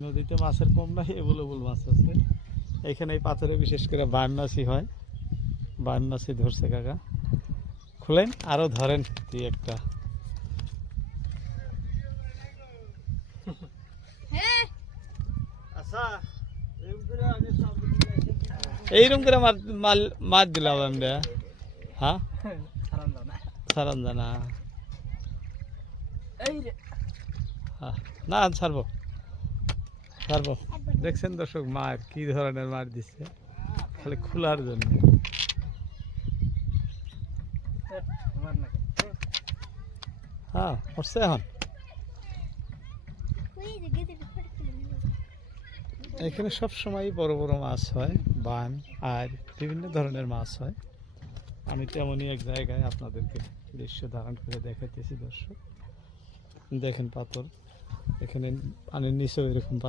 নদীতে মাছের কম নাই, এভেলেবল মাছ আছে এখানে। এই পাথরে বিশেষ করে বানমাছি হয়, বানমাছি ধরছে কাকা। খুলেন আরো ধরেন তুই একটা। এইরকম করে মাছ দিলাম আমরা। হ্যাঁ ছাড়ান জানা না, ছাড়বো ছাড়বো। দেখছেন দর্শক মার কি ধরনের মার দিচ্ছে, খালি খোলার জন্য। হ্যাঁ হচ্ছে এখন। এখানে সব সময় বড় বড় মাছ হয়, বান আর বিভিন্ন ধরনের মাছ হয়। আমি তেমনই এক জায়গায় আপনাদেরকে দৃশ্য ধারণ করে দেখাইতেছি দর্শক। দেখেন পাথর, এখানে পানির নিচেও এরকম পাথর।